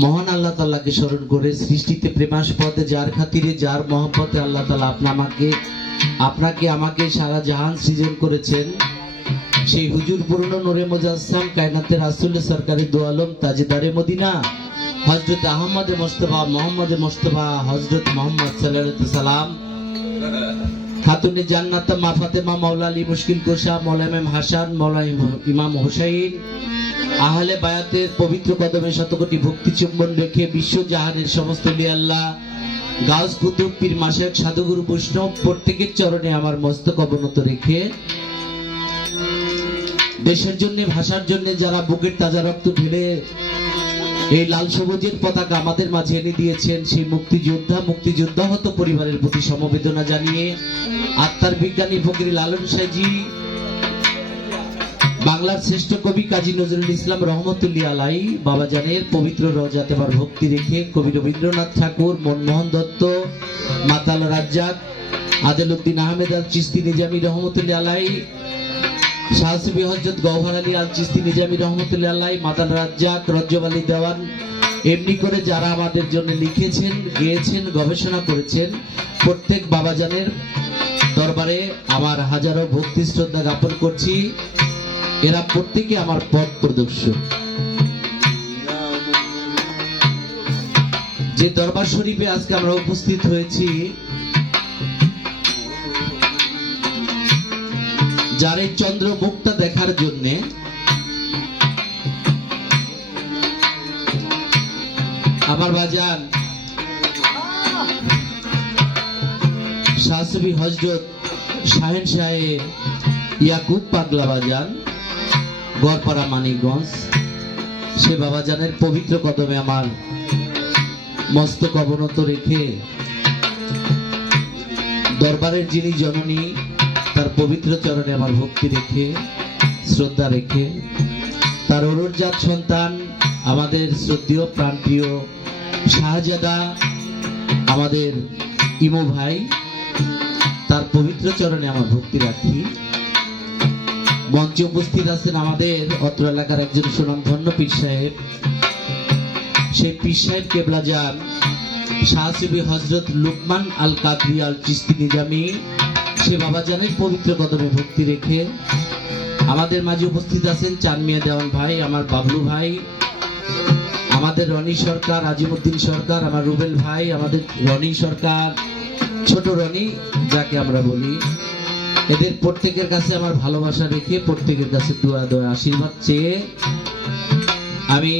মহান আল্লাহ তাল্লাহকে স্মরণ করে সৃষ্টিতে প্রেমাস্পদে যার খাতিরে, যার মহব্বতে আল্লাহ তালা আপনা আমাকে, আপনাকে আমাকে সারা জাহান সৃজন করেছেন। সেই হুজুর পুরনো নূরে মোজাসসাম কায়নাতের রাসুল সরকারি দু আলম তাজেদারে মদিনা হজরত আহমদ মোস্তফা, মোহাম্মদ মোস্তফা হজরত মোহাম্মদ সাল্লাহ সালাম খাতুনে জান্নাত মা ফাতেমা মাওলা আলী মুশকিল কোষা মৌলা ইমাম হাসান মৌলা ইমাম হুসাইন। আহলে বায়াতের পবিত্র কদমে শতকোটি ভক্তি চুম্বন রেখে বিশ্ব জাহানের সমস্ত লিয়া আল্লাহ, গাউস কুতুব পীর মাসেক সাধুগুরু বৈষ্ণব প্রত্যেকের চরণে আমার মস্তক অবনত রেখে দেশের জন্য, ভাষার জন্য যারা বুকের তাজা রক্ত ঢেলে এই লাল সবুজের পতাকা আমাদের মাঝে এনে দিয়েছেন, সেই মুক্তিযোদ্ধা মুক্তিযোদ্ধা হত পরিবারের প্রতি সমবেদনা জানিয়ে আত্মার বিজ্ঞানী ফকির লালন সাইজি বাংলার শ্রেষ্ঠ কবি কাজী নজরুল ইসলাম রহমতুল্লাহ আলাই, বাবাজানের পবিত্র রজাতে আবার ভক্তি রেখে কবি রবীন্দ্রনাথ ঠাকুর, মনমোহন দত্ত, মাতাল রাজ্জাক আদেল উদ্দিন আহমেদ আল চিস্তি নিজামী রহমতুল্লাহ আলাই শাহসুবি হজরত গৌহর আলী আল চিস্তি নিজামী রহমতুল্লাহ আলাই, মাতাল রাজ্জাক রজ্জব আলী দেওয়ান, এমনি করে যারা আমাদের জন্য লিখেছেন, গেয়েছেন, গবেষণা করেছেন, প্রত্যেক বাবাজানের দরবারে আমার হাজারো ভক্তি শ্রদ্ধা জ্ঞাপন করছি। এরা প্রত্যেকে আমার পথ প্রদর্শক। যে দরবার শরীফে আজকে আমরা উপস্থিত হয়েছি, যার এই চন্দ্র মুখটা দেখার জন্যে, আমার বাজান শাহসবি হজরত শাহেন শাহে ইয়াকুব পাগলা বাজান গড়পাড়া মানিকগঞ্জ। সে বাবা বাবাজানের পবিত্র কদমে আমার মস্তক অবনত রেখে দরবারের যিনি জননী, তার পবিত্র চরণে আমার ভক্তি রেখে, শ্রদ্ধা রেখে, তার অরুরজাত সন্তান, আমাদের শ্রদ্ধেয় প্রাণপ্রিয় শাহজাদা, আমাদের ইমো ভাই, তার পবিত্র চরণে আমার ভক্তি রাখি। মঞ্চে উপস্থিত আছেন আমাদের অত্র এলাকার একজন সুনামধন্য পীর সাহেব। সেই পীর সাহেব কেবলা যান। শাহসিবি হজরত লুকমান আল কাদরি আল চিস্তি নিজামি। সে বাবাজানের পবিত্র কদমে ভক্তি রেখে আমাদের মাঝে উপস্থিত আছেন চানমিয়া দেওয়ান ভাই, আমার বাবলু ভাই, আমাদের রনি সরকার, আজিমুদ্দিন সরকার, আমার রুবেল ভাই, আমাদের রনি সরকার, ছোট রনি, যাকে আমরা বলি। এদের প্রত্যেকের কাছে আমার ভালোবাসা রেখে প্রত্যেকের কাছে দোয়া দোয়া, আশীর্বাদ চেয়ে আমি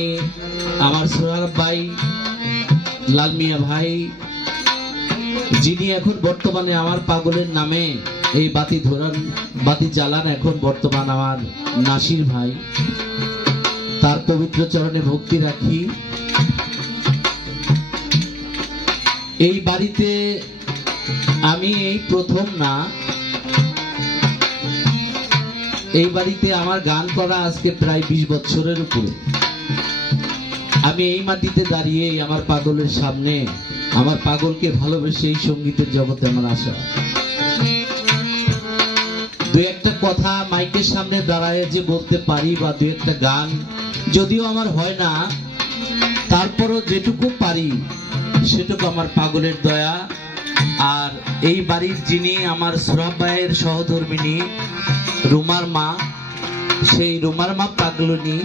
আমার সোহাগ ভাই, লাল মিয়া ভাই, যিনি এখন বর্তমানে আমার পাগলের নামে এই বাতি ধরান, বাতি জ্বালান এখন বর্তমান আমার নাসির ভাই। তার পবিত্র চরণে ভক্তি রাখি। এই বাড়িতে আমি এই প্রথম না এই বাড়িতে আমার গান করা আজকে প্রায় বিশ বছরের উপরে। আমি এই মাটিতে দাঁড়িয়ে আমার পাগলের সামনে, আমার পাগলকে ভালোবেসে এই সঙ্গীতের জগতে আমার আশা। দু একটা কথা মাইকের সামনে দাঁড়ায় যে বলতে পারি বা দু একটা গান, যদিও আমার হয় না, তারপরও যেটুকু পারি সেটুকু আমার পাগলের দয়া। আর এই বাড়ির যিনি আমার সুরাব ভাইয়ের সহধর্মিনী রুমার মা, সেই রুমার মা পাগলনি,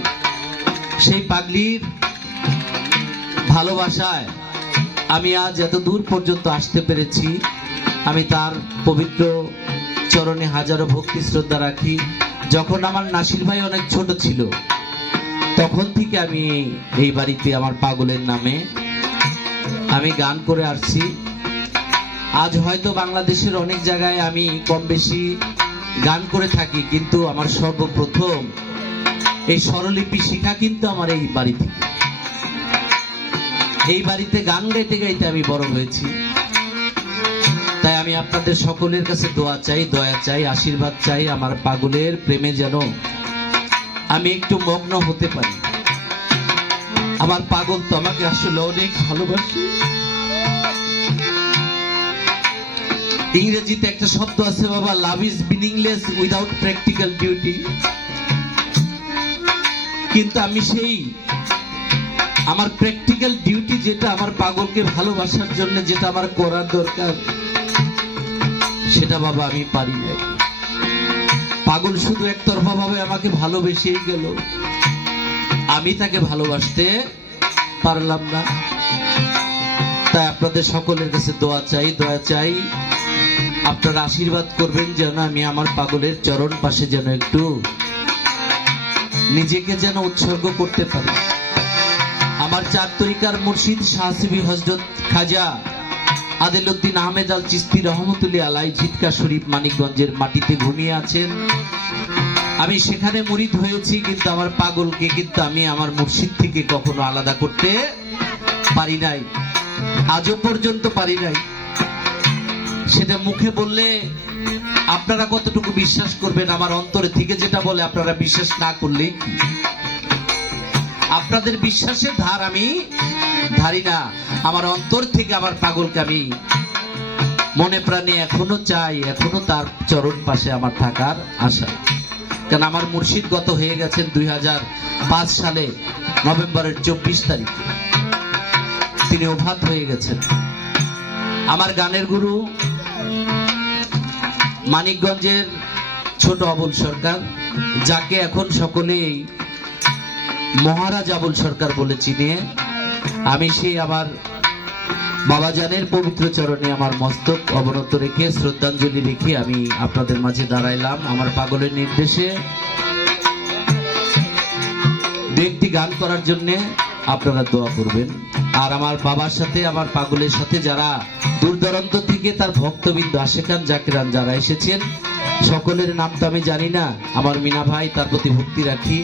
সেই পাগলির ভালোবাসায় আমি আজ এত দূর পর্যন্ত আসতে পেরেছি। আমি তার পবিত্র চরণে হাজারো ভক্তি শ্রদ্ধা রাখি। যখন আমার নাসির ভাই অনেক ছোট ছিল, তখন থেকে আমি এই বাড়িতে আমার পাগলের নামে আমি গান করে আসছি। আজ হয়তো বাংলাদেশের অনেক জায়গায় আমি কম বেশি গান করে থাকি, কিন্তু আমার সর্বপ্রথম এই স্বরলিপি শিখা কিন্তু আমার এই বাড়ি থেকে এই বাড়িতে গান গাইতে গাইতে আমি বড় হয়েছি। তাই আমি আপনাদের সকলের কাছে দোয়া চাই, দয়া চাই, আশীর্বাদ চাই, আমার পাগলের প্রেমে যেন আমি একটু মগ্ন হতে পারি। আমার পাগল তো আমাকে আসলে অনেক ভালোবাসে। ইংরেজিতে একটা শব্দ আছে বাবা love is meaningless without practical duty কিন্তু আমি সেই, আমার প্র্যাকটিক্যাল ডিউটি যেটা আমার পাগলকে ভালোবাসার জন্য, যেটা আমার করার দরকার, সেটা বাবা আমি পারি না পাগল শুধু একতরফা ভাবে আমাকে ভালোবেসেই গেল। আমি তাকে ভালোবাসতে পারলাম না। তাই আপনাদের সকলের কাছে দোয়া চাই দোয়া চাই। আপনারা আশীর্বাদ করবেন যেন আমি আমার পাগলের চরণ পাশে যেন একটু নিজেকে যেন উৎসর্গ করতে পারি। আমার চার তরিকার মুর্শিদ শাহসিবি হজরত খাজা আদিলউদ্দিন আহমেদ আল চিস্তি রহমতুল্লি আলাই জিটকা শরীফ মানিকগঞ্জের মাটিতে ঘুমিয়ে আছেন। আমি সেখানে মুরিদ হয়েছি, কিন্তু আমার পাগলকে কিন্তু আমি আমার মুর্শিদ থেকে কখনো আলাদা করতে পারি নাই। আজও পর্যন্ত পারি নাই। সেটা মুখে বললে আপনারা কতটুকু বিশ্বাস করবেন? আমার অন্তরে থেকে যেটা বলে আপনারা বিশ্বাস না করলে? আপনাদের বিশ্বাসের ধার আমি ধারি না। আমার অন্তর থেকে আমার পাগলকে আমি মনে প্রাণে এখনও চাই, এখনও তার চরণ পাশে আমার থাকার আশা। কারণ আমার মুর্শিদ গত হয়ে গেছেন দুই হাজার পাঁচ সালে, নভেম্বরের চব্বিশ তারিখ। তিনি ওভাত হয়ে গেছেন। আমার গানের গুরু মানিকগঞ্জের ছোট অবল সরকার, যাকে এখন সকলেই মহারাজ আবুল সরকার বলে চিনে। আমি সেই আমার বাবাজানের পবিত্র চরণে আমার মস্তক অবনত রেখে শ্রদ্ধাঞ্জলি রেখে আমি আপনাদের মাঝে দাঁড়াইলাম আমার পাগলের নির্দেশে। একটি গান করার জন্যে আপনারা দোয়া করবেন। আর আমার বাবার সাথে, আমার পাগলের সাথে যারা দূর দূরান্ত থেকে তার ভক্তবিন্দু আশেখান জাকিরান যারা এসেছেন, সকলের নাম তো আমি জানি না, আমার মিনা ভাই তার প্রতি ভক্তি রাখি।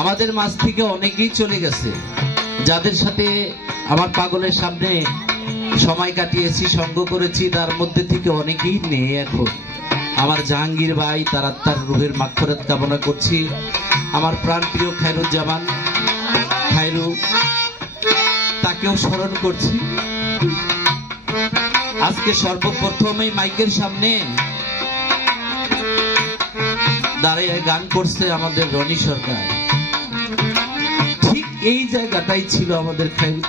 আমাদের মাঝ থেকে অনেকেই চলে গেছে, যাদের সাথে আমার পাগলের সামনে সময় কাটিয়েছি, সঙ্গ করেছি, তার মধ্যে থেকে অনেকেই নেই এখন। আমার জাহাঙ্গীর ভাই, তার আত্মার রুহের মাক্ষরাত কামনা করছি। আমার প্রাণপ্রিয় খায়রুজ্জামান, খায়রু তাকেও স্মরণ করছি। আজকে সর্বপ্রথম এই মাইকের সামনে দাঁড়িয়ে গান করছে আমাদের রনি সরকার। ঠিক এই জায়গাটাই ছিল আমাদের খাইরু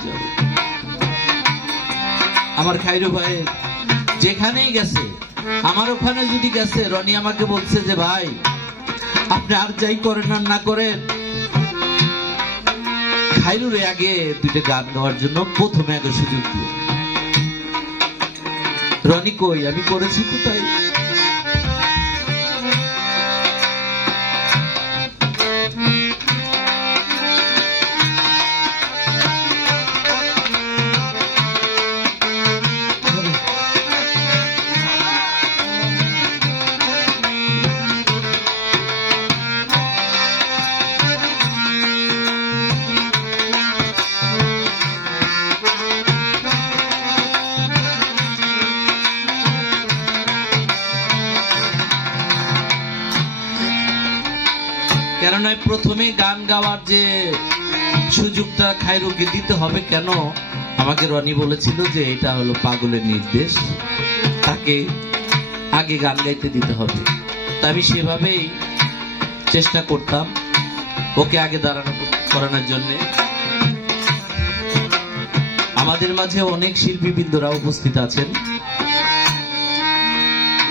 আমার খাইরু ভাই যেখানেই গেছে, আমার ওখানে যদি গেছে, রনি আমাকে বলছে যে, ভাই, আপনি আর যাই করেন আর না করেন খাইরুরে আগে দুইটা গান গাওয়ার জন্য প্রথমে আগে সুযোগ দিয়ে। রনি কই? আমি করেছি তো তাই। গান গাওয়ার যে সুযোগটা খায়রুকে দিতে হবে কেন? আমাকে রনি বলেছিল যে এটা হলো পাগলের নির্দেশ। তাকে আগে গান গাইতে দিতে হবে। তা আমি সেভাবেই চেষ্টা করতাম ওকে আগে দাঁড়ানো করানোর জন্যে। আমাদের মাঝে অনেক শিল্পীবৃন্দরা উপস্থিত আছেন।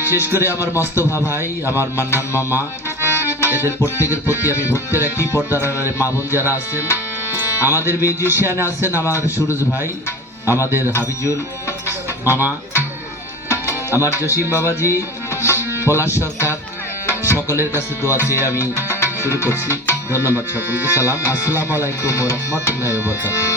বিশেষ করে আমার মস্তফা ভাই আমার মান্নান মামা এদের প্রত্যেকের প্রতি আমি ভক্তি রাখি পর্দার আড়ালে মা বোন যারা আছেন, আমাদের মিউজিশিয়ান আছেন আমার সুরজ ভাই, আমাদের হাবিজুল মামা, আমার জসিম বাবাজি, পলাশ সরকার, সকলের কাছে দোয়া চেয়ে আমি শুরু করছি। ধন্যবাদ সকলকে। সালাম। আসসালামু আলাইকুম রহমতুল্লাহ বরকাত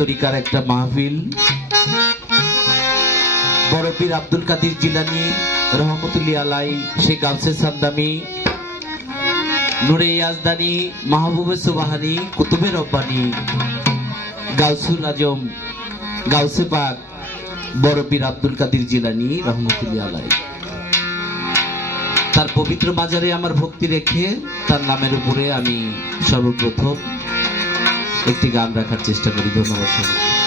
তরিকার একটা মাহফিল। বড় পীর আব্দুল কাদির জিলানি রহমতুল্লি আলাই শেখ আফসে সান্দামি, নুরে ইয়াজদানি, মাহবুবে সুবাহানি, কুতুবে রব্বানি গাউসুল আজম, গাউসে পাক, বড় পীর আব্দুল কাদির জিলানি রহমতুল্লি আলাই তার পবিত্র বাজারে আমার ভক্তি রেখে তার নামের উপরে আমি সর্বপ্রথম একটি গান রাখার চেষ্টা করি। ধন্যবাদ সবাই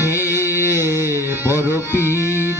হে বড় পীর